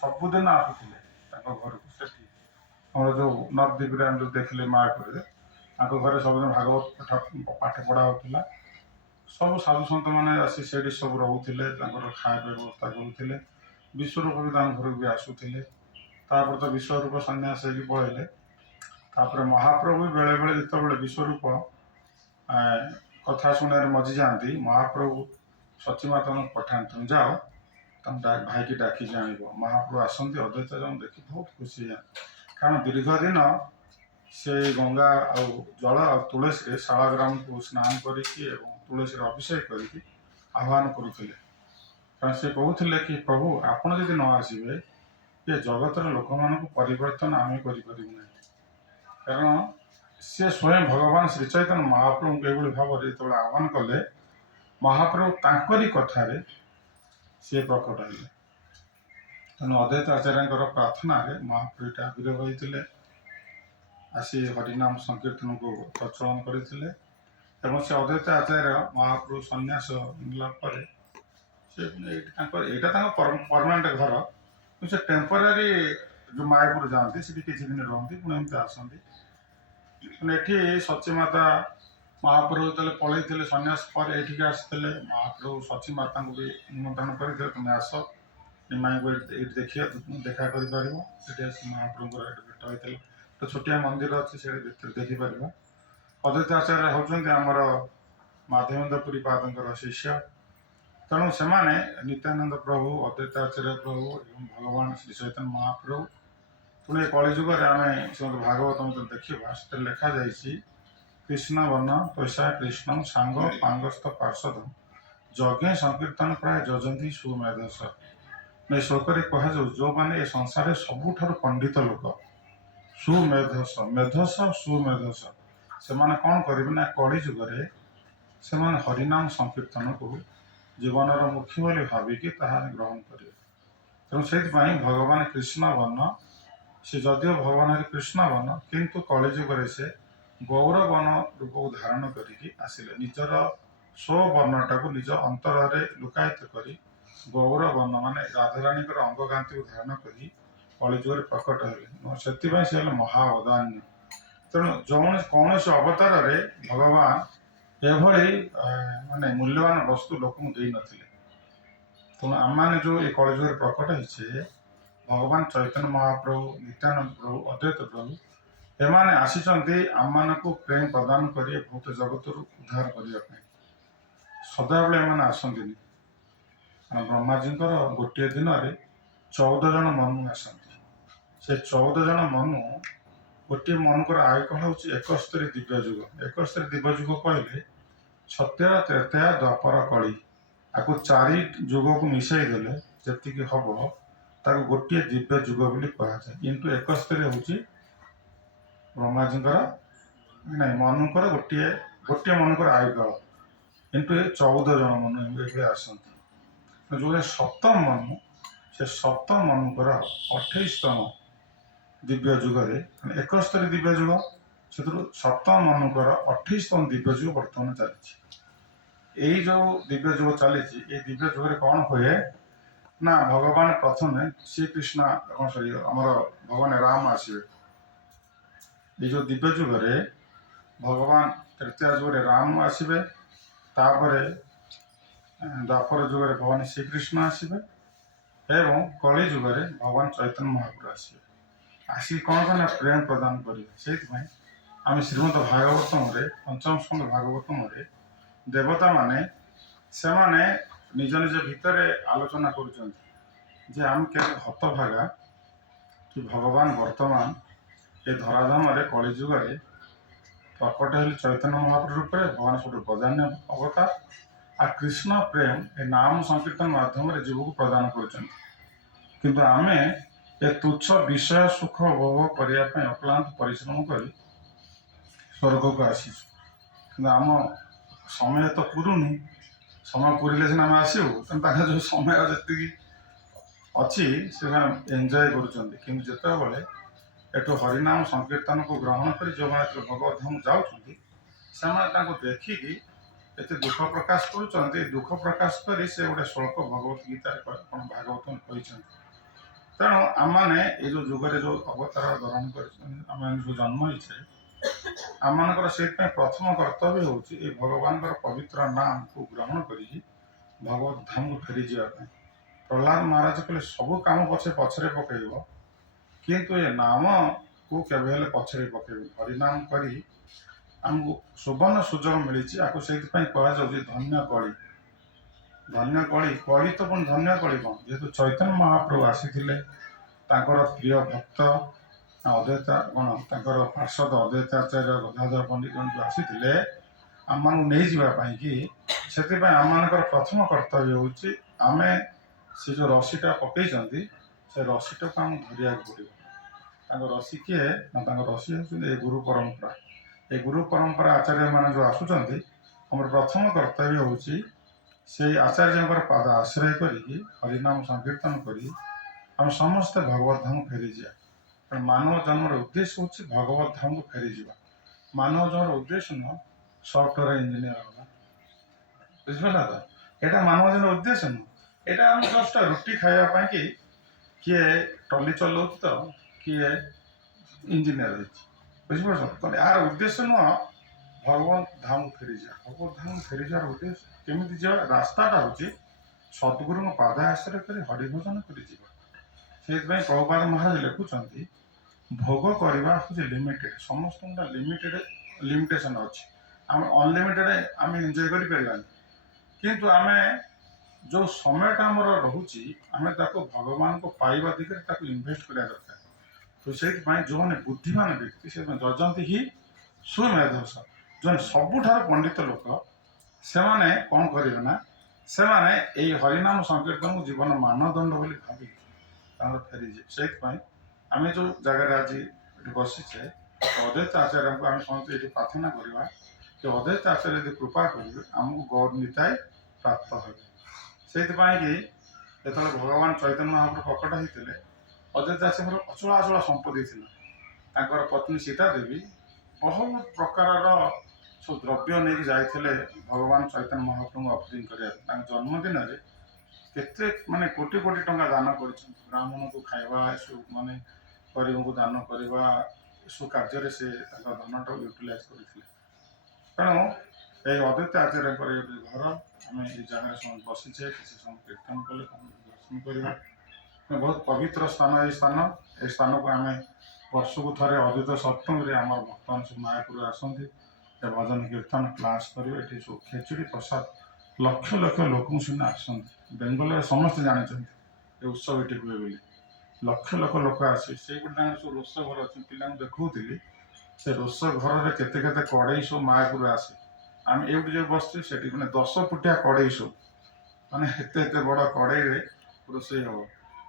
ସବୁଦିନ ଆସୁଥିଲେ ତାଙ୍କ ଘରକୁ ସେଠି ଆମର ଯେଉଁ ନବଦ୍ୱୀପରେ ଆମେ ଯେଉଁ ଦେଖିଲେ ମାୟାପୁରରେ ତାଙ୍କ ଘରେ ସବୁଦିନ ଭାଗବତ ପାଠ ପଢ଼ା ହେଉଥିଲା। ସବୁ ସାଧୁସନ୍ତମାନେ ଆସି ସେଇଠି ସବୁ ରହୁଥିଲେ, ତାଙ୍କର ଖାଇବା ବ୍ୟବସ୍ଥା କରୁଥିଲେ। ବିଶ୍ୱରୂପ ବି ତାଙ୍କ ଘରକୁ ବି ଆସୁଥିଲେ। ତାପରେ ତ ବିଶ୍ୱରୂପ ସନ୍ନ୍ୟାସ ହେଇକି ପଳେଇଲେ। ତାପରେ ମହାପ୍ରଭୁ ବେଳେବେଳେ ଯେତେବେଳେ ବିଶ୍ୱରୂପ କଥା ଶୁଣିବାରେ ମଜି ଯାଆନ୍ତି, ମହାପ୍ରଭୁ ସତୀମାତାଙ୍କୁ ପଠାନ୍ତି, ତୁମେ ଯାଅ ତମ ଭାଇକି ଡାକିକି ଆଣିବ। ମହାପ୍ରଭୁ ଆସନ୍ତି, ଅଦ୍ୱୈତ ଜଣ ଦେଖି ବହୁତ ଖୁସି ହେଇଯାଆନ୍ତି। କାରଣ ଦୀର୍ଘ ଦିନ ସେ ଗଙ୍ଗା ଆଉ ଜଳ ଆଉ ତୁଳସୀରେ ଶାଳଗ୍ରାମକୁ ସ୍ନାନ କରିକି ଏବଂ ତୁଳସୀରେ ଅଭିଷେକ କରିକି ଆହ୍ୱାନ କରୁଥିଲେ। କାରଣ ସେ କହୁଥିଲେ କି ପ୍ରଭୁ ଆପଣ ଯଦି ନ ଆସିବେ ଏ ଜଗତର ଲୋକମାନଙ୍କୁ ପରିବର୍ତ୍ତନ ଆମେ କରିପାରିବୁ ନାହିଁ। କାରଣ ସେ ସ୍ୱୟଂ ଭଗବାନ ଶ୍ରୀଚୈତନ୍ୟ ମହାପ୍ରଭୁଙ୍କୁ ଏଭଳି ଭାବରେ ଯେତେବେଳେ ଆହ୍ୱାନ କଲେ, ମହାପ୍ରଭୁ ତାଙ୍କରି କଥାରେ ସିଏ ପ୍ରକଟ ହେଲେ। ତେଣୁ ଅଦ୍ୱୈତ ଆଚାର୍ଯ୍ୟଙ୍କର ପ୍ରାର୍ଥନାରେ ମହାପ୍ରଭୁ ଏଇଟା ଆବିର୍ଭାବ ହୋଇଥିଲେ, ଆସି ହରିନାମ ସଂକୀର୍ତ୍ତନକୁ ପ୍ରଚଳନ କରିଥିଲେ। ଏବଂ ସେ ଅଦ୍ୱୈତ ଆଚାର୍ଯ୍ୟ ମହାପ୍ରଭୁ ସନ୍ନ୍ୟାସ ନେଲା ପରେ ସେ ତାଙ୍କର ଏଇଟା ତାଙ୍କ ପରମାନେଣ୍ଟ ଘର, କିନ୍ତୁ ସେ ଟେମ୍ପୋରାରୀ ଯେଉଁ ମାୟାପୁର ଯାଆନ୍ତି ସେଠି କିଛି ଦିନ ରୁହନ୍ତି, ପୁଣି ଏମିତି ଆସନ୍ତି। ଏଠି ସତୀମାତା ମହାପ୍ରଭୁ ଯେତେବେଳେ ପଳେଇଥିଲେ ସନ୍ନ୍ୟାସ ପରେ ଏଠିକି ଆସିଥିଲେ, ମହାପ୍ରଭୁ ସତୀମାତାଙ୍କୁ ବି ନିମନ୍ତ୍ରଣ କରିଥିଲେ, ତୁମେ ଆସ ନିମାଇଙ୍କୁ ଏଇଠି ଦେଖା କରିପାରିବ। ସେଠି ଆସି ମହାପ୍ରଭୁଙ୍କର ଏଠି ଭେଟ ହୋଇଥିଲା। ତ ଛୋଟିଆ ମନ୍ଦିର ଅଛି, ସେଠି ଭିତରେ ଦେଖିପାରିବ। ଅଦ୍ୱୈତ ଆଚାର୍ଯ୍ୟ ହେଉଛନ୍ତି ଆମର ମାଧବେନ୍ଦ୍ର ପୁରୀ ପାଦଙ୍କର ଶିଷ୍ୟ। ତେଣୁ ସେମାନେ ନିତ୍ୟାନନ୍ଦ ପ୍ରଭୁ, ଅଦ୍ୱୈତ ଆଚାର୍ଯ୍ୟ ପ୍ରଭୁ ଏବଂ ଭଗବାନ ଶ୍ରୀ ଚୈତନ୍ୟ ମହାପ୍ରଭୁ। ପୁଣି ଏ କଳିଯୁଗରେ ଆମେ ଶ୍ରୀମଦ୍ ଭାଗବତ ଦେଖିବା, ସେଥିରେ ଲେଖାଯାଇଛି କୃଷ୍ଣ ବର୍ଣ୍ଣ ପୈସା କୃଷ୍ଣ ସାଙ୍ଗ ପାଙ୍ଗସ୍ଥ ପାର୍ଷଦ ଯଜ୍ଞ ସଂକୀର୍ତ୍ତନ ପ୍ରାୟ ଯଜନ୍ତି ସୁମେଧସ। ଏ ଶ୍ଲୋକରେ କୁହାଯାଉ ଯେଉଁମାନେ ଏ ସଂସାରରେ ସବୁଠାରୁ ପଣ୍ଡିତ ଲୋକ, ସୁମେଧସ, ମେଧସ ସୁମେଧସ, ସେମାନେ କ'ଣ କରିବେ ନା କଳିଯୁଗରେ ସେମାନେ ହରିନାମ ସଂକୀର୍ତ୍ତନକୁ ଜୀବନର ମୁଖ୍ୟ ବୋଲି ଭାବିକି ତାହା ଗ୍ରହଣ କରିବେ। ତେଣୁ ସେଥିପାଇଁ ଭଗବାନ କୃଷ୍ଣ ବର୍ଣ୍ଣ, ସେ ଯଦିଓ ଭଗବାନ ହରି କୃଷ୍ଣ ବର୍ଣ୍ଣ, କିନ୍ତୁ କଳିଯୁଗରେ ସେ ଗୌର ବର୍ଣ୍ଣ ରୂପକୁ ଧାରଣ କରିକି ଆସିଲେ। ନିଜର ସ୍ୱବର୍ଣ୍ଣଟାକୁ ନିଜ ଅନ୍ତରରେ ଲୁକାୟିତ କରି ଗୌର ବର୍ଣ୍ଣ ମାନେ ରାଧାରାଣୀଙ୍କର ଅଙ୍ଗକାନ୍ତିକୁ ଧାରଣ କରି କଳିଯୁଗରେ ପ୍ରକଟ ହେଲେ। ସେଥିପାଇଁ ସେ ହେଲେ ମହାବଦାନ୍ୟ। ତେଣୁ କୌଣସି ଅବତାରରେ ଭଗବାନ ଏଭଳି ମାନେ ମୂଲ୍ୟବାନ ବସ୍ତୁ ଲୋକଙ୍କୁ ଦେଇନଥିଲେ। ତେଣୁ ଆମମାନେ ଯେଉଁ ଏ କଳିଯୁଗରେ ପ୍ରକଟ ହେଇଛେ, ଭଗବାନ ଚୈତନ୍ୟ ମହାପ୍ରଭୁ, ନିତ୍ୟାନନ୍ଦ ପ୍ରଭୁ, ଅଦ୍ୱୈତ ପ୍ରଭୁ, ଏମାନେ ଆସିଛନ୍ତି ଆମମାନଙ୍କୁ ପ୍ରେମ ପ୍ରଦାନ କରି ଭୂତ ଜଗତରୁ ଉଦ୍ଧାର କରିବା ପାଇଁ। ସଦାବେଳେ ଏମାନେ ଆସନ୍ତିନି। ବ୍ରହ୍ମାଜୀଙ୍କର ଗୋଟିଏ ଦିନରେ 14 ଜଣ ମନୁ ଆସନ୍ତି। ସେ 14 ଜଣ ମନୁ, ଗୋଟିଏ ମନୁଙ୍କର ଆୟୁ ହେଉଛି 71 ଦିବ୍ୟ ଯୁଗ। 71 ଦିବ୍ୟ ଯୁଗ କହିଲେ ସତ୍ୟ, ତ୍ରେତୟା, ଦ୍ୱାପର, କଳି, ଆକୁ 4 ଯୁଗକୁ ମିଶାଇ ଦେଲେ ଯେତିକି ହବ ତାକୁ ଗୋଟିଏ ଦିବ୍ୟ ଯୁଗ ବୋଲି କୁହାଯାଏ। କିନ୍ତୁ 71 ହେଉଛି ବ୍ରହ୍ମାଜୀଙ୍କର ନାଇଁ ମନୁଙ୍କର ଗୋଟିଏ ମନୁଙ୍କର ଆୟୁକାଳ। କିନ୍ତୁ ଏ 14 ଜଣ ମନୁ ଏଭଳି ଆସନ୍ତି। ଯେଉଁଟା ସପ୍ତମ ମନୁ, ସେ ସପ୍ତମ ମନୁଙ୍କର 28ତମ ଦିବ୍ୟ ଯୁଗରେ, 71 ଦିବ୍ୟ ଯୁଗ, ସେଥିରୁ ସପ୍ତମ ମନୁଙ୍କର 28ତମ ଦିବ୍ୟ ଯୁଗ ବର୍ତ୍ତମାନ ଚାଲିଛି। ଏଇ ଯେଉଁ ଦିବ୍ୟ ଯୁଗ ଚାଲିଛି, ଏଇ ଦିବ୍ୟ ଯୁଗରେ କ'ଣ ହୁଏ ନା ଭଗବାନ ପ୍ରଥମେ ଶ୍ରୀକୃଷ୍ଣ ଆମର ଭଗବାନ ରାମ ଆସିବେ। ଏଇ ଯେଉଁ ଦିବ୍ୟ ଯୁଗରେ ଭଗବାନ ତୃତୀୟ ଯୁଗରେ ରାମ ଆସିବେ, ତାପରେ ଦ୍ୱାପର ଯୁଗରେ ଭଗବାନ ଶ୍ରୀକୃଷ୍ଣ ଆସିବେ ଏବଂ କଳି ଯୁଗରେ ଭଗବାନ ଚୈତନ୍ୟ ମହାପ୍ରଭୁ ଆସିବେ। ଆସିକି କ'ଣ ନା ପ୍ରେମ ପ୍ରଦାନ କରିବେ। ସେଇଥିପାଇଁ ଆମେ ଶ୍ରୀମଦ ଭାଗବତମରେ, ପଞ୍ଚମ ସ୍କନ୍ଧ ଭାଗବତମରେ ଦେବତାମାନେ ସେମାନେ ନିଜ ନିଜ ଭିତରେ ଆଲୋଚନା କରୁଛନ୍ତି ଯେ ଆମେ କେତେ ହତଭାଗା କି ଭଗବାନ ବର୍ତ୍ତମାନ ଏ ଧରାଧାମରେ କଳିଯୁଗରେ ପ୍ରକଟ ହେଲେ ଚୈତନ୍ୟ ମହାପ୍ରଭୁ ରୂପରେ, ଭଗବାନ ସବୁଠୁ ବଦାନ୍ୟ ଅବତାର। ଆଉ କୃଷ୍ଣ ପ୍ରେମ ଏ ନାମ ସଂକୀର୍ତ୍ତନ ମାଧ୍ୟମରେ ଜୀବକୁ ପ୍ରଦାନ କରୁଛନ୍ତି। କିନ୍ତୁ ଆମେ ଏ ତୁଚ୍ଛ ବିଷୟ ସୁଖ ଉପଭୋଗ କରିବା ପାଇଁ ଅକ୍ଳାନ୍ତ ପରିଶ୍ରମ କରି ସ୍ୱର୍ଗକୁ ଆସିଛୁ। କିନ୍ତୁ ଆମ ସମୟ ତ ପୁରୁନି। ସମୟ ପୁରିଲେ ସିନା ଆମେ ଆସିବୁ। ତେଣୁ ତାଙ୍କର ଯେଉଁ ସମୟ ଯେତିକି ଅଛି ସେମାନେ ଏନ୍ଜୟ କରୁଛନ୍ତି। କିନ୍ତୁ ଯେତେବେଳେ ଏଠୁ ହରିନାମ ସଂକୀର୍ତ୍ତନକୁ ଗ୍ରହଣ କରି ଯେଉଁମାନେ ଭଗବତ ଧାମ ଯାଉଛନ୍ତି, ସେମାନେ ତାଙ୍କୁ ଦେଖିକି ଏତେ ଦୁଃଖ ପ୍ରକାଶ କରୁଛନ୍ତି। ଦୁଃଖ ପ୍ରକାଶ କରି ସେ ଗୋଟେ ଶ୍ଳୋକ ଭଗବତ ଗୀତାରେ କ'ଣ ଭାଗବତ କହିଛନ୍ତି। ତେଣୁ ଆମମାନେ ଏଇ ଯୋଉ ଯୁଗରେ ଯୋଉ ଅବତାର ଗ୍ରହଣ କରିଛନ୍ତି, ଆମେ ଯୋଉ ଜନ୍ମ ହେଇଛେ, ଆମମାନଙ୍କର ସେଇଥିପାଇଁ ପ୍ରଥମ କର୍ତ୍ତବ୍ୟ ହେଉଛି ଏ ଭଗବାନଙ୍କର ପବିତ୍ର ନାମକୁ ଗ୍ରହଣ କରିକି ଭଗବତ ଧାମକୁ ଫେରିଯିବା ପାଇଁ। ପ୍ରହ୍ଲାଦ ମହାରାଜ କହିଲେ ସବୁ କାମ ପଛରେ ପକେଇବ, କିନ୍ତୁ ଏ ନାମକୁ କେବେ ହେଲେ ପଛରେ ପକେଇବ। ହରିନାମ କରି ଆମକୁ ସୁବର୍ଣ୍ଣ ସୁଯୋଗ ମିଳିଛି, ଆକୁ ସେଇଥିପାଇଁ କୁହାଯାଉଛି ଧନ୍ୟ କଳି। ଧନ୍ୟ କଳି, କଳି ତ ପୁଣି ଧନ୍ୟ କଳି କ'ଣ? ଯେହେତୁ ଚୈତନ୍ୟ ମହାପ୍ରଭୁ ଆସିଥିଲେ, ତାଙ୍କର ପ୍ରିୟ ଭକ୍ତ ଅଦ୍ୱୈତ ତାଙ୍କର ପାର୍ଷଦ ଅଦ୍ୱୈତାଚାର୍ଯ୍ୟ ଗଦାଧର ପଣ୍ଡିତ ଜଣକୁ ଆସିଥିଲେ ଆମମାନଙ୍କୁ ନେଇଯିବା ପାଇଁକି। ସେଥିପାଇଁ ଆମମାନଙ୍କର ପ୍ରଥମ କର୍ତ୍ତବ୍ୟ ହେଉଛି ଆମେ ସେ ଯେଉଁ ରସିଟା ପକେଇଛନ୍ତି ସେ ରସିଟାକୁ ଆମକୁ ଧରିବାକୁ ପଡ଼ିବ। ତାଙ୍କ ରସି କିଏ ନା, ତାଙ୍କ ରସି ହେଉଛନ୍ତି ଏ ଗୁରୁ ପରମ୍ପରା। ଏ ଗୁରୁ ପରମ୍ପରା ଆଚାର୍ଯ୍ୟମାନେ ଯେଉଁ ଆସୁଛନ୍ତି, ଆମର ପ୍ରଥମ କର୍ତ୍ତବ୍ୟ ହେଉଛି ସେଇ ଆଚାର୍ଯ୍ୟଙ୍କର ପାଦ ଆଶ୍ରୟ କରିକି ହରିନାମ ସଂକୀର୍ତ୍ତନ କରି ଆମେ ସମସ୍ତେ ଭଗବତ ଧାମକୁ ଫେରିଯିବା। କାରଣ ମାନବ ଜନ୍ମର ଉଦ୍ଦେଶ୍ୟ ହେଉଛି ଭଗବତ ଧାମକୁ ଫେରିଯିବା। ମାନବ ଜନ୍ମର ଉଦ୍ଦେଶ୍ୟ ନୁହଁ ସଫ୍ଟୱେୟାର ଇଞ୍ଜିନିୟର ହେବା, ବୁଝିପାରିଲା ତ? ଏଇଟା ମାନବ ଜନ୍ମର ଉଦ୍ଦେଶ୍ୟ ନୁହଁ। ଏଇଟା ଆମେ ଜଷ୍ଟ ରୁଟି ଖାଇବା ପାଇଁ କି କିଏ ଟ୍ରଲି ଚଲାଉଛି ତ କିଏ ଇଞ୍ଜିନିୟର ହେଇଛି, ବୁଝିପାରୁଛ? ତାହେଲେ ଏହାର ଉଦ୍ଦେଶ୍ୟ ନୁହଁ ଭଗବତ ଧାମକୁ ଫେରିଯିବା। ଭଗବତ ଧାମକୁ ଫେରିଯିବାର ଉଦ୍ଦେଶ୍ୟ କେମିତି ଯିବା? ରାସ୍ତାଟା ହେଉଛି ସଦ୍ଗୁରୁଙ୍କ ପାଦ ଆଶ୍ରୟ କରି ହରିଭଜନ କରି ଯିବା। ସେଇଥିପାଇଁ ପ୍ରଭୁପାଦ ମହାରାଜ ଲେଖୁଛନ୍ତି ଭୋଗ କରିବା ହେଉଛି ଲିମିଟେଡ୍। ସମସ୍ତଙ୍କର ଲିମିଟେସନ୍ ଅଛି। ଆମେ ଅନଲିମିଟେଡ୍ ଆମେ ଏନ୍ଜୟ କରିପାରିବାନି, କିନ୍ତୁ ଆମେ ଯେଉଁ ସମୟଟା ଆମର ରହୁଛି ଆମେ ତାକୁ ଭଗବାନଙ୍କୁ ପାଇବା ଦିଗରେ ତାକୁ ଇନଭେଷ୍ଟ କରିବା ଦରକାର। ତ ସେଇଥିପାଇଁ ଯେଉଁମାନେ ବୁଦ୍ଧିମାନ ବ୍ୟକ୍ତି ସେମାନେ ଯଜନ୍ତି ହିଁ ସୁମେଧସ, ଯେଉଁମାନେ ସବୁଠାରୁ ପଣ୍ଡିତ ଲୋକ, ସେମାନେ କ'ଣ କରିବେ ନା, ସେମାନେ ଏଇ ହରିନାମ ସଂକୀର୍ତ୍ତନକୁ ଜୀବନ ମାନଦଣ୍ଡ ବୋଲି ଭାବି ତାଙ୍କର ଫେରିଯିବେ। ସେଇଥିପାଇଁ ଆମେ ଯେଉଁ ଜାଗାରେ ଆଜି ଏଠି ବସିଛେ, ଅଦ୍ୱୈତ ଆଚାର୍ଯ୍ୟଙ୍କୁ ଆମେ ସମସ୍ତେ ଏଠି ପ୍ରାର୍ଥନା କରିବା ଯେ ଅଦ୍ୱୈତ ଆଚାର୍ଯ୍ୟ ଯଦି କୃପା କରିବେ ଆମକୁ ଗୌର ନିତାଇ ପ୍ରାପ୍ତ ହେବେ। ସେଇଥିପାଇଁ କି ଯେତେବେଳେ ଭଗବାନ ଚୈତନ୍ୟ ମହାପ୍ରଭୁ ପ୍ରକଟ ହେଇଥିଲେ, ଅଦ୍ୱୈତ ଆଚାର୍ଯ୍ୟଙ୍କର ଅଚଳାଚଳ ସମ୍ପତ୍ତି ଥିଲା। ତାଙ୍କର ପତ୍ନୀ ସୀତା ଦେବୀ ବହୁତ ପ୍ରକାରର ସବୁ ଦ୍ରବ୍ୟ ନେଇକି ଯାଇଥିଲେ ଭଗବାନ ଚୈତନ୍ୟ ମହାପ୍ରଭୁଙ୍କୁ ଅଫରିଂ କରିବା ପାଇଁ। ତାଙ୍କ ଜନ୍ମଦିନରେ କେତେ ମାନେ କୋଟି କୋଟି ଟଙ୍କା ଦାନ କରିଛନ୍ତି। ବ୍ରାହ୍ମଣଙ୍କୁ ଖାଇବା, ଏସବୁ ମାନେ ଗରିବଙ୍କୁ ଦାନ କରିବା, ଏସବୁ କାର୍ଯ୍ୟରେ ସେ ତାଙ୍କ ଧନଟାକୁ ୟୁଟିଲାଇଜ୍ କରିଥିଲେ। ତେଣୁ ଏଇ ଅଦ୍ୱୈତ ଆଚାର୍ଯ୍ୟଙ୍କର ଗୋଟେ ଘର, ଆମେ ଏଇ ଜାଗାରେ ସମସ୍ତେ ବସିଛେ, କିଛି ସମୟ କୀର୍ତ୍ତନ କଲେ ଦର୍ଶନ କରିବା। ବହୁତ ପବିତ୍ର ସ୍ଥାନ ଏଇ ସ୍ଥାନ। ଏ ସ୍ଥାନକୁ ଆମେ ବର୍ଷକୁ ଥରେ ଅଦ୍ୱୈତ ସପ୍ତମୀରେ ଆମର ଭକ୍ତମାନେ ସବୁ ମାୟାପୁର ଆସନ୍ତି, ଏ ଭଜନ କୀର୍ତ୍ତନ କ୍ଲାସ୍ କରିବେ। ଏଠି ସବୁ ଖେଚୁଡ଼ି ପ୍ରସାଦ ଲକ୍ଷ ଲକ୍ଷ ଲୋକଙ୍କୁ ସିନା ଆସନ୍ତି। ବେଙ୍ଗଲରେ ସମସ୍ତେ ଜାଣିଛନ୍ତି ଏ ଉତ୍ସବ ଏଠି ହୁଏ ବୋଲି। ଲକ୍ଷ ଲକ୍ଷ ଲୋକ ଆସି ସେଇପଟେ ତାଙ୍କର ସବୁ ରୋଷ ଘର ଅଛି, ପିଲାଙ୍କୁ ଦେଖାଉଥିଲି ସେ ରୋଷ ଘରରେ କେତେ କେତେ କଡ଼େଇ ସବୁ ମାୟାପୁର ଆସେ। ଆମେ ଏଇଠି ଯେଉଁ ବସିଛୁ ସେଠି ମାନେ 10 ଫୁଟିଆ କଡ଼େଇ ସବୁ, ମାନେ ଏତେ ଏତେ ବଡ଼ କଡ଼େଇରେ ରୋଷେଇ ହେବ।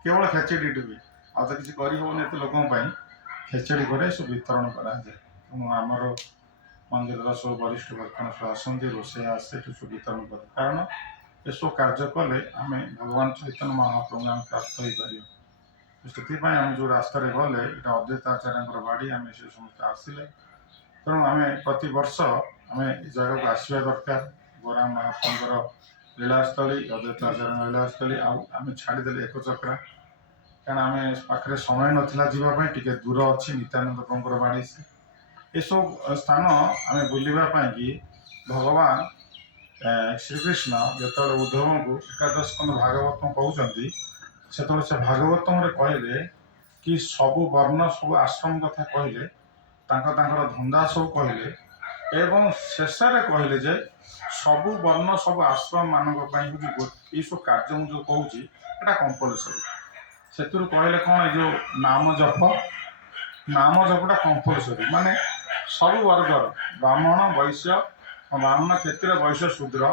କେବଳ ଖେଚେଡ଼ି ହୁଏ, ଆଉ ତ କିଛି କରିହେବନି ଏତେ ଲୋକଙ୍କ ପାଇଁ। ଖେଚେଡ଼ି করে ସବୁ ବିତରଣ କରାଯାଏ। ତେଣୁ ଆମର ମନ୍ଦିରର ସବୁ ବରିଷ୍ଠ ଭକ୍ତମାନେ ସବୁ ଆସନ୍ତି, ରୋଷେଇ ଆସେ, ଏଠୁ ସବୁ ବିତରଣ କରେ। କାରଣ ଏସବୁ କାର୍ଯ୍ୟ କଲେ ଆମେ ଭଗବାନ ଚୈତନ୍ୟ ମହାପ୍ରଭୁଙ୍କୁ ଆମେ ପ୍ରାପ୍ତ ହେଇପାରିବା। ସେଥିପାଇଁ ଆମେ ଯେଉଁ ରାସ୍ତାରେ ଗଲେ ଏଇଟା ଅଦ୍ୱୈତ ଆଚାର୍ଯ୍ୟଙ୍କର ବାଡ଼ି, ଆମେ ସେ ସମସ୍ତେ ଆସିଲେ। ତେଣୁ ଆମେ ପ୍ରତିବର୍ଷ ଆମେ ଏ ଜାଗାକୁ ଆସିବା ଦରକାର। ବରାମ ମହାପ୍ରଭୁଙ୍କର ଲୀଳାସ୍ଥଳୀ, ଅଦ୍ୱୈତ ଆଚାର୍ଯ୍ୟଙ୍କ ଲୀଳାସ୍ଥଳୀ, ଆଉ ଆମେ ଛାଡ଼ିଦେଲେ ଏକଚକ୍ରା। କାରଣ ଆମେ ପାଖରେ ସମୟ ନଥିଲା ଯିବା ପାଇଁ, ଟିକେ ଦୂର ଅଛି ନିତ୍ୟାନନ୍ଦ ପ୍ରଭୁଙ୍କର ବାଡ଼ି। ଏସବୁ ସ୍ଥାନ ଆମେ ବୁଲିବା ପାଇଁକି ଭଗବାନ ଶ୍ରୀକୃଷ୍ଣ ଯେତେବେଳେ ଉଦ୍ଧବଙ୍କୁ ଏକାଦଶ ସ୍କନ୍ଧ ଭାଗବତମ କହୁଛନ୍ତି, ସେତେବେଳେ ସେ ଭାଗବତମରେ କହିଲେ କି ସବୁ ବର୍ଣ୍ଣ ସବୁ ଆଶ୍ରମ କଥା କହିଲେ, ତାଙ୍କର ଧନ୍ଦା ସବୁ କହିଲେ, ଏବଂ ଶେଷରେ କହିଲେ ଯେ ସବୁ ବର୍ଣ୍ଣ ସବୁ ଆଶ୍ରମ ମାନଙ୍କ ପାଇଁ ହେଉଛି ଏଇସବୁ କାର୍ଯ୍ୟ ମୁଁ ଯେଉଁ କହୁଛି ଏଇଟା କମ୍ପଲସରି। ସେଥିରୁ କହିଲେ କ'ଣ, ଏଇ ଯେଉଁ ନାମ ଜପଟା କମ୍ପଲସରି, ମାନେ ସବୁ ବର୍ଗର ବ୍ରାହ୍ମଣ ବୈଶ୍ୟ, ବ୍ରାହ୍ମଣ କ୍ଷତ୍ରିୟ ବୈଶ୍ୟ ଶୂଦ୍ର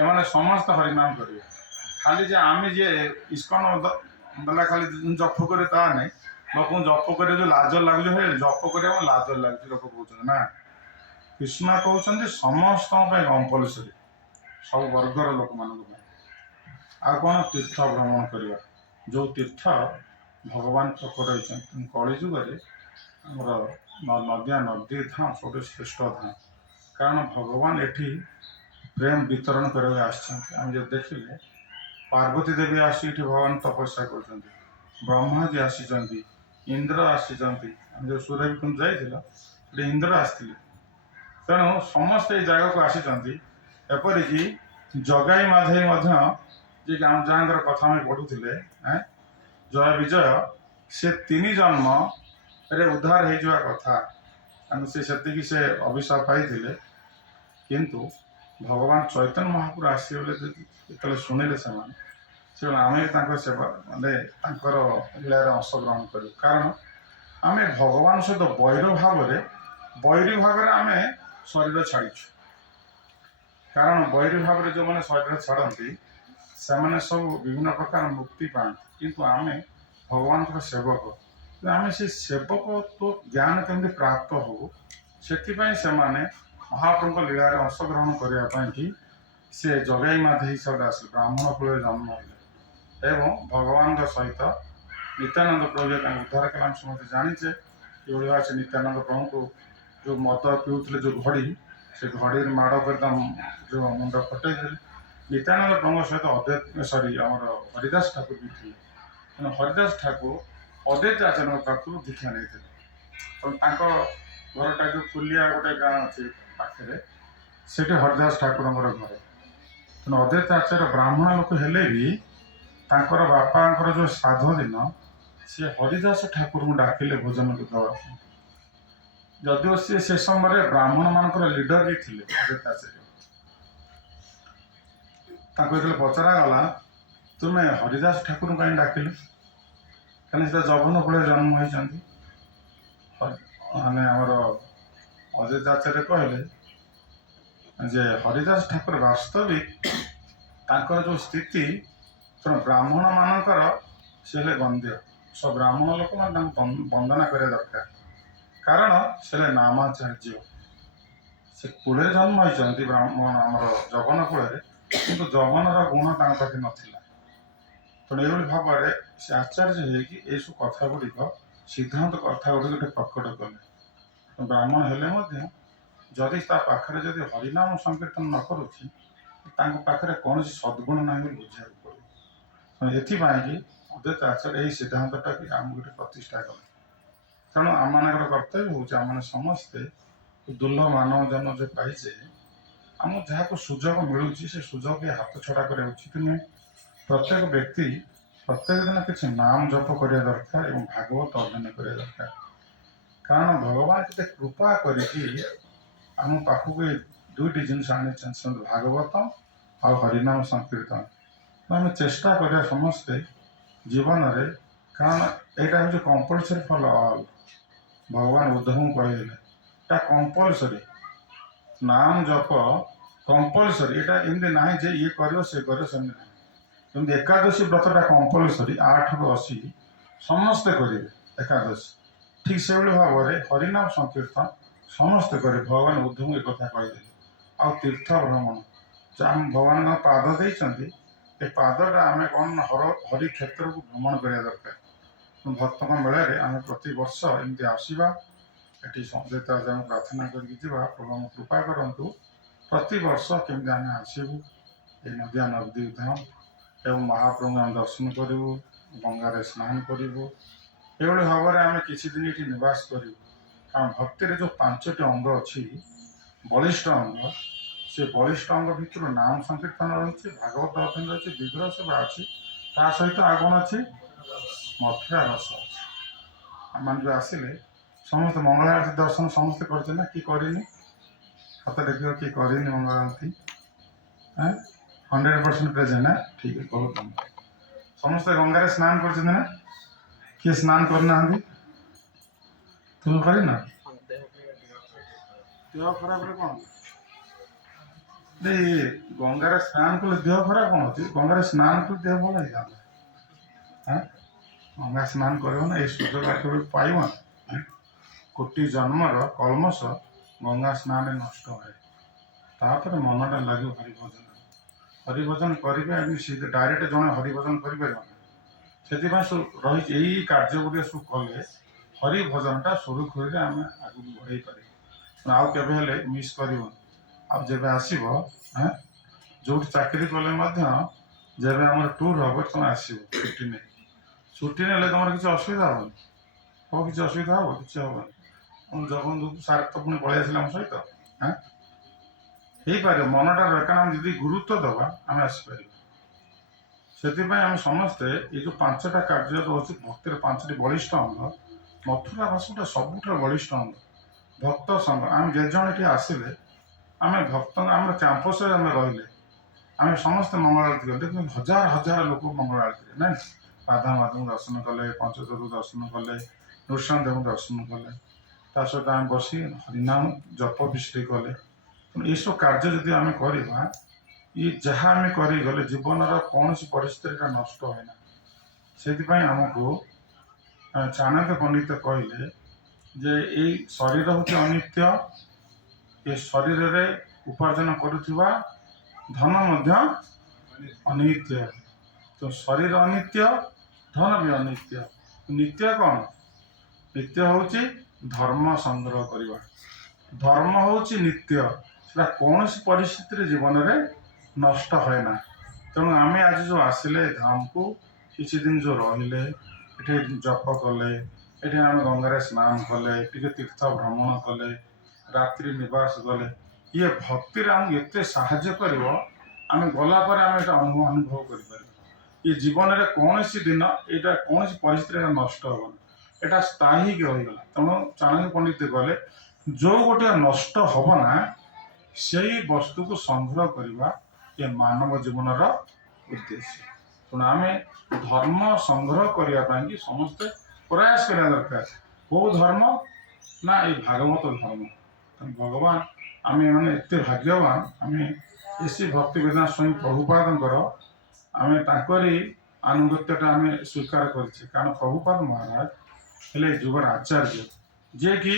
ଏମାନେ ସମସ୍ତେ ହରିନାମ କରିବେ। ଖାଲି ଯେ ଆମେ ଯିଏ ଇସ୍କନ ବେଲା ଖାଲି ଜପ କରେ ତାହା ନାହିଁ। ଲୋକଙ୍କୁ ଜପ କରିବା ଯେଉଁ ଲାଜ ଲାଗୁଛି, ହେ ଜପ କରିବା ଲାଜ ଲାଗୁଛି ଲୋକ କହୁଛନ୍ତି ନା। କୃଷ୍ଣ କହୁଛନ୍ତି ସମସ୍ତଙ୍କ ପାଇଁ କମ୍ପଲସରି, ସବୁ ବର୍ଗର ଲୋକମାନଙ୍କ ପାଇଁ। ଆଉ କ'ଣ, ତୀର୍ଥ ଭ୍ରମଣ କରିବା। ଯେଉଁ ତୀର୍ଥ ଭଗବାନ ପ୍ରକଟ ହେଇଛନ୍ତି କଳିଯୁଗରେ, ଆମର ନଦୀ ଧାମ ସବୁଠୁ ଶ୍ରେଷ୍ଠ ଧାମ। କାରଣ ଭଗବାନ ଏଠି ପ୍ରେମ ବିତରଣ କରିବାକୁ ଆସିଛନ୍ତି। ଆମେ ଯଦି ଦେଖିଲେ ପାର୍ବତୀ ଦେବୀ ଆସି ଏଠି ଭଗବାନ ତପସ୍ୟା କରୁଛନ୍ତି। ବ୍ରହ୍ମାଜୀ ଆସିଛନ୍ତି, ଇନ୍ଦ୍ର ଆସିଛନ୍ତି। ଆମେ ଯେଉଁ ସୂର୍ଯ୍ୟକୁଣ୍ଡ ଯାଇଥିଲ ସେଠି ଇନ୍ଦ୍ର ଆସିଥିଲେ। ତେଣୁ ସମସ୍ତେ ଏଇ ଜାଗାକୁ ଆସିଛନ୍ତି। ଏପରିକି ଜଗାଇ ମାଧେଇ ମଧ୍ୟ ଯିଏକି ଆମ ଯାହାଙ୍କର କଥା ଆମେ ପଢ଼ୁଥିଲେ ଜୟ ବିଜୟ, ସେ 3 ଜନ୍ମରେ ଉଦ୍ଧାର ହେଇଯିବା କଥା, କାରଣ ସେ ଅଭିଶାପ ପାଇଥିଲେ। କିନ୍ତୁ ଭଗବାନ ଚୈତନ୍ୟ ମହାପ୍ରଭୁ ଆସିବେ ବୋଲି ଯେତେବେଳେ ଶୁଣିଲେ ସେମାନେ ଆମେ ତାଙ୍କ ସେବା ତାଙ୍କର ଲୀଳାରେ ଅଂଶଗ୍ରହଣ କରିବୁ। କାରଣ ଆମେ ଭଗବାନ ସହିତ ବୈରୀ ଭାବରେ ଆମେ ଶରୀର ଛାଡ଼ିଛୁ। କାରଣ ବୈରୀ ଭାବରେ ଯେଉଁମାନେ ଶରୀର ଛାଡ଼ନ୍ତି ସେମାନେ ସବୁ ବିଭିନ୍ନ ପ୍ରକାର ମୁକ୍ତି ପାଆନ୍ତି, କିନ୍ତୁ ଆମେ ଭଗବାନଙ୍କର ସେବକ। ଆମେ ସେ ସେବକତ୍ୱ ଜ୍ଞାନ କେମିତି ପ୍ରାପ୍ତ ହବୁ, ସେଥିପାଇଁ ସେମାନେ ମହାପ୍ରଭୁଙ୍କ ଲୀଳାରେ ଅଂଶଗ୍ରହଣ କରିବା ପାଇଁ କି ସେ ଜଗାଇ ମାଧେଇ ହିସାବରେ ଆସିଲେ, ବ୍ରାହ୍ମଣ କୂଳରେ ଜନ୍ମ ହେଲେ ଏବଂ ଭଗବାନଙ୍କ ସହିତ ନିତ୍ୟାନନ୍ଦ ପ୍ରଭୁ ତାଙ୍କୁ ଉଦ୍ଧାର କଲେ। ଆମେ ସମସ୍ତେ ଜାଣିଛେ ଏଭଳି ଭାବେ ସେ ନିତ୍ୟାନନ୍ଦ ପ୍ରଭୁଙ୍କୁ ଯେଉଁ ମଦ ପିଉଥିଲେ, ଯେଉଁ ଘଡ଼ି, ସେ ଘଡ଼ିରେ ମାଡ଼ କରି ଯେଉଁ ମୁଣ୍ଡ ଫଟେଇଥିଲେ। ନିତ୍ୟାନନ୍ଦ ପ୍ରଭୁଙ୍କ ସହିତ ଆମର ହରିଦାସ ଠାକୁର ବି ଥିଲେ। ତେଣୁ ହରିଦାସ ଠାକୁର ଅଦ୍ୱୈତ ଆଚାର୍ଯ୍ୟଙ୍କ ପାଖରୁ ଦୀକ୍ଷା ନେଇଥିଲେ। ତେଣୁ ତାଙ୍କ ଘରଟା ଯେଉଁ କୁଲିଆ ଗୋଟେ ଗାଁ ଅଛି ପାଖରେ, ସେଠି ହରିଦାସ ଠାକୁରଙ୍କର ଘର। ତେଣୁ ଅଦ୍ୱୈତ ଆଚାର୍ଯ୍ୟ ବ୍ରାହ୍ମଣ ଲୋକ ହେଲେ ବି ତାଙ୍କର ବାପାଙ୍କର ଯେଉଁ ଶ୍ରାଦ୍ଧ ଦିନ ସେ ହରିଦାସ ଠାକୁରଙ୍କୁ ଡାକିଲେ ଭୋଜନ ଦେବା ପାଇଁ। ଯଦିଓ ସେ ସମୟରେ ବ୍ରାହ୍ମଣ ମାନଙ୍କର ଲିଡର ବି ଥିଲେ ଅଦ୍ୱୈତ ଆଚାର୍ଯ୍ୟ। ତାଙ୍କୁ ଯେତେବେଳେ ପଚରାଗଲା ତୁମେ ହରିଦାସ ଠାକୁରଙ୍କୁ କାହିଁ ଡାକିଲ, କାରଣ ସେ ଜଗନ କୂଳରେ ଜନ୍ମ ହେଇଛନ୍ତି। ମାନେ ଆମର ଅଦ୍ୱୈତ ଆଚାର୍ଯ୍ୟ କହିଲେ ଯେ ହରିଦାସ ଠାକୁର ବାସ୍ତବିକ ତାଙ୍କର ଯେଉଁ ସ୍ଥିତି, ତେଣୁ ବ୍ରାହ୍ମଣ ମାନଙ୍କର ସେ ହେଲେ ବନ୍ଦ୍ୟ। ସବୁ ବ୍ରାହ୍ମଣ ଲୋକମାନେ ତାଙ୍କୁ ବନ୍ଦନା କରିବା ଦରକାର, କାରଣ ସେ ହେଲେ ନାମାଚାର୍ଯ୍ୟ। ସେ କୂଳରେ ଜନ୍ମ ହେଇଛନ୍ତି ଆମର ଜଗନ କୂଳରେ, କିନ୍ତୁ ଜଗନର ଗୁଣ ତାଙ୍କ ପାଖରେ ନଥିଲା। ତେଣୁ ଏଇଭଳି ଭାବରେ ସେ ଆଚାର୍ଯ୍ୟ ହେଇକି ଏଇସବୁ କଥା ଗୁଡ଼ିକ, ସିଦ୍ଧାନ୍ତ କଥା ଗୁଡ଼ିକ ଗୋଟେ ପ୍ରକଟ କଲେ। ବ୍ରାହ୍ମଣ ହେଲେ ମଧ୍ୟ ଯଦି ତା ପାଖରେ ଯଦି ହରିନାମ ସଂକୀର୍ତ୍ତନ ନ କରୁଛି, ତାଙ୍କ ପାଖରେ କୌଣସି ସଦ୍ଗୁଣ ନାହିଁ ବୋଲି ବୁଝିବାକୁ ପଡ଼ିବ। ଏଥିପାଇଁ କି ଅଦ୍ୱୈତ ଆଚାର୍ଯ୍ୟ ଏହି ସିଦ୍ଧାନ୍ତଟାକୁ ଆମକୁ ଗୋଟେ ପ୍ରତିଷ୍ଠା କଲେ। ତେଣୁ ଆମମାନଙ୍କର କର୍ତ୍ତବ୍ୟ ହେଉଛି ଆମମାନେ ସମସ୍ତେ ଦୁର୍ଲଭ ମାନବ ଜନ୍ମ ଯେ ପାଇଛେ, ଆମକୁ ଯାହାକୁ ସୁଯୋଗ ମିଳୁଛି ସେ ସୁଯୋଗକୁ ହାତ ଛଡ଼ା କରିବା ଉଚିତ ନୁହେଁ। ପ୍ରତ୍ୟେକ ବ୍ୟକ୍ତି ପ୍ରତ୍ୟେକ ଦିନ କିଛି ନାମ ଜପ କରିବା ଦରକାର ଏବଂ ଭାଗବତ ଅଧ୍ୟୟନ କରିବା ଦରକାର। କାରଣ ଭଗବାନ କେତେ କୃପା କରିକି ଆମ ପାଖକୁ ଏ 2ଟି ଜିନିଷ ଆଣିଛନ୍ତି, ଭାଗବତ ଆଉ ହରିନାମ ସଂକୀର୍ତ୍ତନ। ଆମେ ଚେଷ୍ଟା କରିବା ସମସ୍ତେ ଜୀବନରେ, କାରଣ ଏଇଟା ହେଉଛି କମ୍ପଲସରି ଫର ଅଲ୍। ଭଗବାନ ଉଦ୍ଧବଙ୍କୁ କହିଦେଲେ ଏଇଟା କମ୍ପଲସରି, ନାମ ଜପ କମ୍ପଲସରି। ଏଇଟା ଏମିତି ନାହିଁ ଯେ ଇଏ କରିବ ସେ କରିବ, ସେମିତି ନାହିଁ। ଯେମିତି ଏକାଦଶୀ ବ୍ରତଟା କମ୍ପଲସରି, 8ରୁ 80 ସମସ୍ତେ କରିବେ ଏକାଦଶୀ, ଠିକ୍ ସେଭଳି ଭାବରେ ହରିନାମ ସଂକୀର୍ତ୍ତନ ସମସ୍ତେ କରିବେ। ଭଗବାନ ଉଦ୍ଧବଙ୍କୁ ଏ କଥା କହିଦେଲେ। ଆଉ ତୀର୍ଥ ଭ୍ରମଣ, ଯେ ଆମେ ଭଗବାନଙ୍କ ପାଦ ଦେଇଛନ୍ତି, ଏ ପାଦଟା ଆମେ କ'ଣ ହରି କ୍ଷେତ୍ରକୁ ଭ୍ରମଣ କରିବା ଦରକାର। ଭକ୍ତଙ୍କ ମେଳାରେ ଆମେ ପ୍ରତିବର୍ଷ ଏମିତି ଆସିବା, ଏଠି ଯେତେବେଳେ ଆମେ ପ୍ରାର୍ଥନା କରିକି ଯିବା, ପ୍ରଭୁ ଆମକୁ କୃପା କରନ୍ତୁ। ପ୍ରତିବର୍ଷ କେମିତି ଆମେ ଆସିବୁ, ଏ ନଦିଆ ନଦୀ ଉଦ୍ଧାମ ଏବଂ ମହାପ୍ରଭୁଙ୍କୁ ଆମେ ଦର୍ଶନ କରିବୁ, ଗଙ୍ଗାରେ ସ୍ନାନ କରିବୁ। ଏଭଳି ଭାବରେ ଆମେ କିଛି ଦିନ ଏଠି ନିବାସ କରିବୁ। କାରଣ ଭକ୍ତିରେ ଯେଉଁ 5ଟି ଅଙ୍ଗ ଅଛି, ବଳିଷ୍ଠ ଅଙ୍ଗ, ସେ ବଳିଷ୍ଠ ଅଙ୍ଗ ଭିତରୁ ନାମ ସଂକୀର୍ତ୍ତନ ରହିଛି, ଭାଗବତ ଅଧ୍ୟୟନ ରହିଛି, ବିଗ୍ରହ ସେବା ଅଛି, ତା ସହିତ ଆଉ କ'ଣ ଅଛି, ମଥୁରା ରସ ଅଛି। ଆମମାନେ ଯେଉଁ ଆସିଲେ ସମସ୍ତେ ମଙ୍ଗଳ ଆଳତୀ ଦର୍ଶନ ସମସ୍ତେ କରିଛନ୍ତି ନା, କି କରିନି? ହାତ ଦେଖିବ କିଏ କରିନି ମଙ୍ଗଳ ଆଳତୀ? 100% ପ୍ରେଜେଣ୍ଟ ନା? ଠିକ୍ ଅଛି, ବହୁତ ସମସ୍ତେ ଗଙ୍ଗାରେ ସ୍ନାନ କରିଛନ୍ତି ନା? କିଏ ସ୍ନାନ କରିନାହାନ୍ତି? ତୁମେ କରିନ? ଦେହ ଖରାପ ହେଲେ କ'ଣ? ଗଙ୍ଗାରେ ସ୍ନାନ କଲେ ଦେହ ଖରାପ କ'ଣ ଅଛି? ଗଙ୍ଗାରେ ସ୍ନାନ କଲେ ଦେହ ଭଲ ହେଇଥାନ୍ତା। ଗଙ୍ଗା ସ୍ନାନ କରିବ ନା, ଏଇ ସୁଯୋଗ କେବେ ପାଇବ ନା। କୋଟି ଜନ୍ମର କଳମସ ଗଙ୍ଗା ସ୍ନାନରେ ନଷ୍ଟ ହୁଏ। ତାପରେ ମନଟା ଲାଗିବ ହରିଭଜନ। ହରିଭଜନ କରିବେ, ଡାଇରେକ୍ଟ ଜଣେ ହରିଭଜନ କରିପାରିବ ନା। ସେଥିପାଇଁ ସବୁ ରହିଛି, ଏଇ କାର୍ଯ୍ୟ ଗୁଡ଼ିକ ସବୁ କଲେ ହରିଭଜନଟା ସୁରୁଖୁରୁରେ ଆମେ ଆଗକୁ ବଢ଼େଇ ପାରିବୁ। ଆଉ କେବେ ହେଲେ ମିସ୍ କରିବନି। ଆଉ ଯେବେ ଆସିବ, ଯେଉଁଠି ଚାକିରି କଲେ ମଧ୍ୟ ଯେବେ ଆମର ଟୁର୍ ହେବ, ତୁମେ ଆସିବ ଛୁଟି ନେଇ। ଛୁଟି ନେଲେ ତମର କିଛି ଅସୁବିଧା ହବନି? ହବ କିଛି ଅସୁବିଧା ହବ? କିଛି ହବନି। ଜଗବନ୍ଧୁ ସାର୍ ତ ପୁଣି ପଳେଇ ଆସିଲେ ଆମ ସହିତ। ହେଇପାରିବ, ମନଟା ରହେ, କାରଣ ଆମେ ଯଦି ଗୁରୁତ୍ୱ ଦେବା ଆମେ ଆସିପାରିବା। ସେଥିପାଇଁ ଆମେ ସମସ୍ତେ ଏଇ ଯେଉଁ 5ଟା କାର୍ଯ୍ୟ ରହୁଛି ଭକ୍ତିର 5ଟି ବଳିଷ୍ଠ ଅଙ୍ଗ, ମଥୁରା ଭାଷଟା ସବୁଠାରୁ ବଳିଷ୍ଠ ଅଙ୍ଗ। ଭକ୍ତ ସଂଘ, ଆମେ ଯେ ଜଣ ଏଠି ଆସିଲେ ଆମେ ଭକ୍ତ, ଆମର କ୍ୟାମ୍ପସରେ ଆମେ ରହିଲେ ଆମେ ସମସ୍ତେ ମଙ୍ଗଳ ଆଳତି କଲେ, ଦେଖନ୍ତୁ ହଜାର ହଜାର ଲୋକ ମଙ୍ଗଳ ଆଳତିରେ ନାଇଁ, ରାଧା ମାଧବଙ୍କୁ ଦର୍ଶନ କଲେ, ପଞ୍ଚଦେବଙ୍କୁ ଦର୍ଶନ କଲେ, ନୃସିଂହଦେବଙ୍କୁ ଦର୍ଶନ କଲେ, ତା ସହିତ ଆମେ ବସି ହରିନାମ ଜପ ବିଶ୍ରୀ କଲେ। ତେଣୁ ଏସବୁ କାର୍ଯ୍ୟ ଯଦି ଆମେ କରିବା, ଇଏ ଯାହା ଆମେ କରିଗଲେ ଜୀବନର କୌଣସି ପରିସ୍ଥିତିଟା ନଷ୍ଟ ହୁଏ ନା। ସେଥିପାଇଁ ଆମକୁ ଚାଣକ୍ୟ ପଣ୍ଡିତ କହିଲେ ଯେ ଏଇ ଶରୀର ହେଉଛି ଅନିତ୍ୟ, ଏ ଶରୀରରେ ଉପାର୍ଜନ କରୁଥିବା ଧନ ମଧ୍ୟ ଅନିତ୍ୟ। ତ ଶରୀର ଅନିତ୍ୟ, ଧନ ବି ଅନିତ୍ୟ। ନିତ୍ୟ କ'ଣ? ନିତ୍ୟ ହେଉଛି ଧର୍ମ ସଂଗ୍ରହ କରିବା। ଧର୍ମ ହେଉଛି ନିତ୍ୟ, ସେଟା କୌଣସି ପରିସ୍ଥିତିରେ ଜୀବନରେ ନଷ୍ଟ ହୁଏ ନା। ତେଣୁ ଆମେ ଆଜି ଯେଉଁ ଆସିଲେ ଧାମକୁ, କିଛି ଦିନ ଯେଉଁ ରହିଲେ, ଏଠି ଜପ କଲେ, ଏଠି ଆମେ ଗଙ୍ଗାରେ ସ୍ନାନ କଲେ, ଟିକେ ତୀର୍ଥ ଭ୍ରମଣ କଲେ, ରାତ୍ରି ନିବାସ କଲେ, ଇଏ ଭକ୍ତିରେ ଆମକୁ ଏତେ ସାହାଯ୍ୟ କରିବ, ଆମେ ଗଲା ପରେ ଆମେ ଏଇଟା ଅନୁଭବ କରିପାରିବା। ଏ ଜୀବନରେ କୌଣସି ଦିନ ଏଇଟା କୌଣସି ପରିସ୍ଥିତିରେ ନଷ୍ଟ ହେବନି, ଏଇଟା ସ୍ଥାୟୀ ହେଇକି ରହିଗଲା। ତେଣୁ ଚାଣକ୍ୟ ପଣ୍ଡିତ ଗଲେ ଯେଉଁ ଗୋଟେ ନଷ୍ଟ ହବ ନା, ସେଇ ବସ୍ତୁକୁ ସଂଗ୍ରହ କରିବା ଏ ମାନବ ଜୀବନର ଉଦ୍ଦେଶ୍ୟ। ତେଣୁ ଆମେ ଧର୍ମ ସଂଗ୍ରହ କରିବା ପାଇଁକି ସମସ୍ତେ ପ୍ରୟାସ କରିବା ଦରକାର। କେଉଁ ଧର୍ମ ନା ଏଇ ଭାଗବତ ଧର୍ମ। ଭଗବାନ ଆମେ ମାନେ ଏତେ ଭାଗ୍ୟବାନ, ଆମେ ଶ୍ରୀ ଭକ୍ତି ବେଦାନ୍ତ ସ୍ୱାମୀ ପ୍ରଭୁପାଦଙ୍କର ଆମେ ତାଙ୍କରି ଆନୁଗତ୍ୟଟା ଆମେ ସ୍ୱୀକାର କରିଛେ। କାରଣ ପ୍ରଭୁପାଦ ମହାରାଜ ହେଲେ ଏ ଯୁଗର ଆଚାର୍ଯ୍ୟ, ଯିଏକି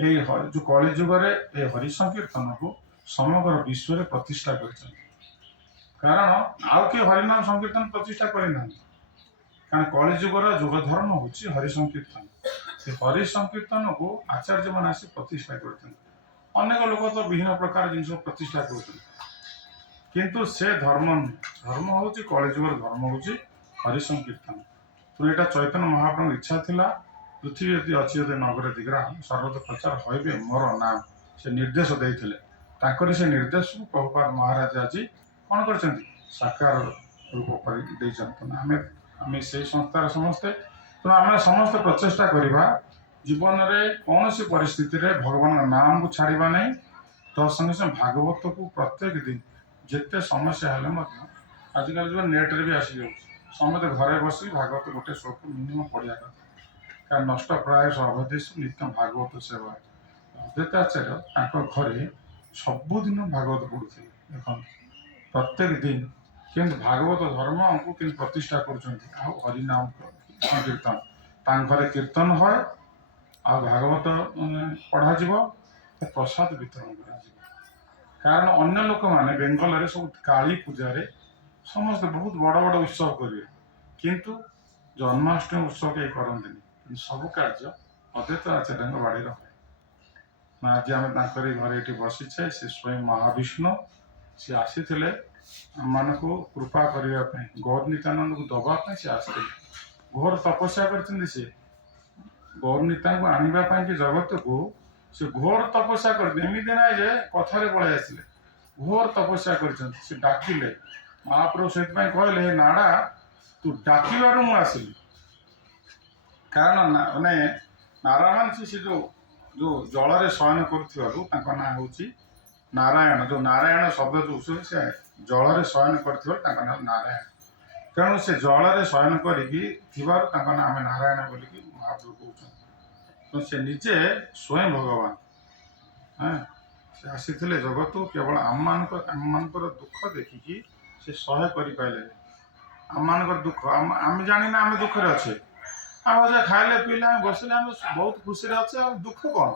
ଏଇ ଯେଉଁ କଳି ଯୁଗରେ ଏ ହରିସଂକୀର୍ତ୍ତନକୁ ସମଗ୍ର ବିଶ୍ୱରେ ପ୍ରତିଷ୍ଠା କରିଛନ୍ତି। କାରଣ ଆଉ କିଏ ହରିନାମ ସଂକୀର୍ତ୍ତନ ପ୍ରତିଷ୍ଠା କରିନାହାନ୍ତି। କାରଣ କଳି ଯୁଗର ଯୁଗ ଧର୍ମ ହେଉଛି ହରିସଂକୀର୍ତ୍ତନ। ସେ ହରିସଂକୀର୍ତ୍ତନକୁ ଆଚାର୍ଯ୍ୟମାନେ ଆସି ପ୍ରତିଷ୍ଠା କରିଛନ୍ତି। ଅନେକ ଲୋକ ତ ବିଭିନ୍ନ ପ୍ରକାର ଜିନିଷ ପ୍ରତିଷ୍ଠା କରୁଛନ୍ତି, କିନ୍ତୁ ସେ ଧର୍ମ ନୁହେଁ। ଧର୍ମ ହେଉଛି କଳିଯୁଗର ଧର୍ମ ହେଉଛି ହରିସଂକୀର୍ତ୍ତନ। ତେଣୁ ଏଇଟା ଚୈତନ୍ୟ ମହାପ୍ରଭୁଙ୍କ ଇଚ୍ଛା ଥିଲା, ପୃଥିବୀ ଯଦି ଅଛି ଯଦି ନଗର ଦିଗ୍ରାମ ସର୍ବତ ପ୍ରଚାର ହଇବେ ମୋର ନାମ, ସେ ନିର୍ଦ୍ଦେଶ ଦେଇଥିଲେ। ତାଙ୍କରି ସେ ନିର୍ଦ୍ଦେଶକୁ ପ୍ରଭୁପାଦ ମହାରାଜ ଆଜି କ'ଣ କରିଛନ୍ତି? ସାକାର ରୂପ କରି ଦେଇଛନ୍ତି। ଆମେ ସେଇ ସଂସ୍ଥାର ସମସ୍ତେ, ତେଣୁ ଆମେ ସମସ୍ତେ ପ୍ରଚେଷ୍ଟା କରିବା ଜୀବନରେ କୌଣସି ପରିସ୍ଥିତିରେ ଭଗବାନଙ୍କ ନାମକୁ ଛାଡ଼ିବା ନାହିଁ। ତ ସଙ୍ଗେ ସଙ୍ଗେ ଭାଗବତକୁ ପ୍ରତ୍ୟେକ ଦିନ ଯେତେ ସମସ୍ୟା ହେଲେ ମଧ୍ୟ, ଆଜିକାଲି ଯେଉଁ ନେଟ୍ରେ ବି ଆସିଯାଉଛି, ସମସ୍ତେ ଘରେ ବସି ଭାଗବତ ଗୋଟେ ଶ୍ଲୋକ ମିନିମମ୍ ପଢ଼ିବା କଥା। କାରଣ ନଷ୍ଟ ପ୍ରାୟ ଅବଧେଶ ନିତ୍ୟ ଭାଗବତ ସେବା। ଅଦ୍ୱୈତାଚାର୍ଯ୍ୟ ତାଙ୍କ ଘରେ ସବୁଦିନ ଭାଗବତ ପଢ଼ୁଥିଲେ। ଦେଖନ୍ତୁ ପ୍ରତ୍ୟେକ ଦିନ କେମିତି ଭାଗବତ ଧର୍ମକୁ କେମିତି ପ୍ରତିଷ୍ଠା କରୁଛନ୍ତି। ଆଉ ହରିନାମ ସଂକୀର୍ତ୍ତନ ତାଙ୍କ ଘରେ କୀର୍ତ୍ତନ ହୁଏ, ଆଉ ଭାଗବତ ପଢ଼ାଯିବ, ପ୍ରସାଦ ବିତରଣ କରାଯିବ। କାରଣ ଅନ୍ୟ ଲୋକମାନେ ବେଙ୍ଗଲରେ ସବୁ କାଳୀ ପୂଜାରେ ସମସ୍ତେ ବହୁତ ବଡ଼ ବଡ଼ ଉତ୍ସବ କରିବେ, କିନ୍ତୁ ଜନ୍ମାଷ୍ଟମୀ ଉତ୍ସବ କେହି କରନ୍ତିନି। କିନ୍ତୁ ସବୁ କାର୍ଯ୍ୟ ଅଦ୍ୱୈତ ଆଚାର୍ଯ୍ୟଙ୍କ ବାଡ଼ିରେ ହୁଏ। ଆଜି ଆମେ ତାଙ୍କରି ଘରେ ଏଠି ବସିଛେ, ସେ ସ୍ୱୟଂ ମହାବିଷ୍ଣୁ, ସେ ଆସିଥିଲେ ଆମମାନଙ୍କୁ କୃପା କରିବା ପାଇଁ, ଗୌର ନିତ୍ୟାନନ୍ଦଙ୍କୁ ଦେବା ପାଇଁ ସେ ଆସିଥିଲେ। ଘୋର ତପସ୍ୟା କରିଛନ୍ତି। ସେ ଗୌର ନିତ୍ୟାନନ୍ଦଙ୍କୁ ଆଣିବା ପାଇଁ କି ଜଗତକୁ ସେ ଘୋର ତପସ୍ୟା କରିଛନ୍ତି। ଏମିତି ନାହିଁ ଯେ କଥାରେ ପଳେଇ ଆସିଲେ, ଘୋର ତପସ୍ୟା କରିଛନ୍ତି। ସେ ଡାକିଲେ, ମହାପ୍ରଭୁ ସେଥିପାଇଁ କହିଲେ, ହେ ନାଡ଼ା ତୁ ଡାକିବାରୁ ମୁଁ ଆସିଲି। କାରଣ ମାନେ ନାରାୟଣ ସେ ଯେଉଁ ଜଳରେ ଶୟନ କରୁଥିବାରୁ ତାଙ୍କ ନାଁ ହେଉଛି ନାରାୟଣ। ଯେଉଁ ନାରାୟଣ ଶବ୍ଦ ଯେଉଁ ସେ ଜଳରେ ଶୟନ କରିଥିବାରୁ ତାଙ୍କ ନାଁ ନାରାୟଣ। ତେଣୁ ସେ ଜଳରେ ଶୟନ କରିକି ଥିବାରୁ ତାଙ୍କ ନାଁ ଆମେ ନାରାୟଣ ବୋଲିକି ମହାପ୍ରଭୁ କହୁଛନ୍ତି। ତେଣୁ ସେ ନିଜେ ସ୍ୱୟଂ ଭଗବାନ। ସେ ଆସିଥିଲେ ଜଗତକୁ କେବଳ ଆମମାନଙ୍କର ଦୁଃଖ ଦେଖିକି ସେ ସହ୍ୟ କରିପାରିଲେ। ଆମମାନଙ୍କର ଦୁଃଖ ଆମେ ଜାଣିନା ଆମେ ଦୁଃଖରେ ଅଛେ। ଆମେ ଯେ ଖାଇଲେ ପିଇଲେ ଆମେ ବସିଲେ ଆମେ ବହୁତ ଖୁସିରେ ଅଛେ, ଆଉ ଦୁଃଖ କ'ଣ?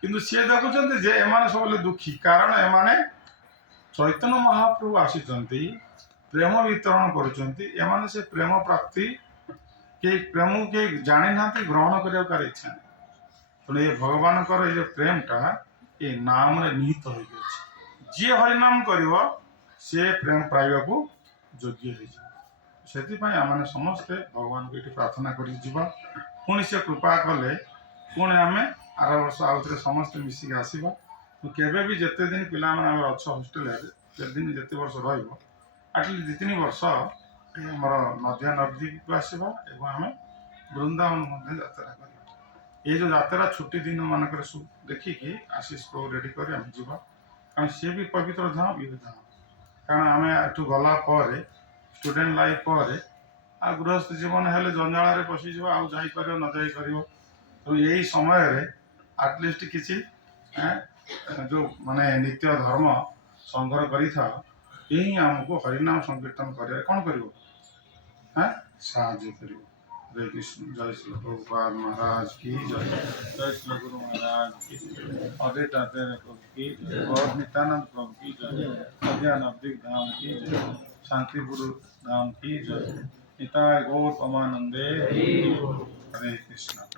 କିନ୍ତୁ ସିଏ ଦେଖୁଛନ୍ତି ଯେ ଏମାନେ ସବୁବେଳେ ଦୁଃଖୀ, କାରଣ ଏମାନେ ଚୈତନ୍ୟ ମହାପ୍ରଭୁ ଆସିଛନ୍ତି, ପ୍ରେମ ବିତରଣ କରୁଛନ୍ତି। ଏମାନେ ସେ ପ୍ରେମ ପ୍ରାପ୍ତି ପ୍ରେମକୁ କେହି ଜାଣିନାହାନ୍ତି, ଗ୍ରହଣ କରିବାକୁ କାହାର ଇଚ୍ଛା ନାହିଁ। ତେଣୁ ଏ ଭଗବାନଙ୍କର ଏଇ ଯେଉଁ ପ୍ରେମଟା ଏ ନାମରେ ନିହିତ ହୋଇକି ଅଛି। ଯିଏ ହରିନାମ କରିବ ସେ ପ୍ରେମ ପାଇବାକୁ ଯୋଗ୍ୟ ହେଇଯିବ। ସେଥିପାଇଁ ଆମେ ସମସ୍ତେ ଭଗବାନଙ୍କୁ ଏଠି ପ୍ରାର୍ଥନା କରି ଯିବା। ପୁଣି ସେ କୃପା କଲେ ପୁଣି ଆମେ ଆର ବର୍ଷ ଆଉଥରେ ସମସ୍ତେ ମିଶିକି ଆସିବା। କେବେ ବି ଯେତେ ଦିନ ପିଲାମାନେ ଆମର ଅଛ ହଷ୍ଟେଲରେ ଯେତେ ବର୍ଷ ରହିବ ଆଟଲିଷ୍ଟ 2-3 ବର୍ଷ ଆମର ନଦିଆ ନଦୀକୁ ଆସିବା ଏବଂ ଆମେ ବୃନ୍ଦାବନ ମଧ୍ୟ ଯାତ୍ରା କରିବା। ଏଇ ଯେଉଁ ଯାତ୍ରା ଛୁଟି ଦିନ ମାନଙ୍କରେ ସବୁ ଦେଖିକି ଆଶିଷ ପ୍ରଭୁ ରେଡ଼ି କରି ଆମେ ଯିବା। କାରଣ ସିଏ ବି ପବିତ୍ର ଧାମ ଇଏ ବି ଧାମ। କାରଣ ଆମେ ଏଠୁ ଗଲା ପରେ ଷ୍ଟୁଡେଣ୍ଟ ଲାଇଫ୍ ପରେ ଆଉ ଗୃହସ୍ଥ ଜୀବନ ହେଲେ ଜଞ୍ଜାଳରେ ପଶିଯିବ, ଆଉ ଯାଇପାରିବ ନ ଯାଇପାରିବ। ତ ଏଇ ସମୟରେ ଆଟଲିଷ୍ଟ କିଛି ଯେଉଁ ମାନେ ନିତ୍ୟ ଧର୍ମ ସଂଗ୍ରହ କରିଥାଅ, ହିଁ ଆମକୁ ହରିନାମ ସଂକୀର୍ତ୍ତନ କରିବାରେ କ'ଣ କରିବ ସାହାଯ୍ୟ କରିବ। हरे कृष्ण। जय श्री प्रभुपाद महाराज की जय। जय श्री गुरु महाराज की जय। अद्वैत आचार्य प्रभु की जय। और नित्यानंद प्रभु की जय। अद्यानवद्वीप धाम की जय। शांतिपुर धाम की जय। निताय गौर पमानंदे। हरे कृष्ण।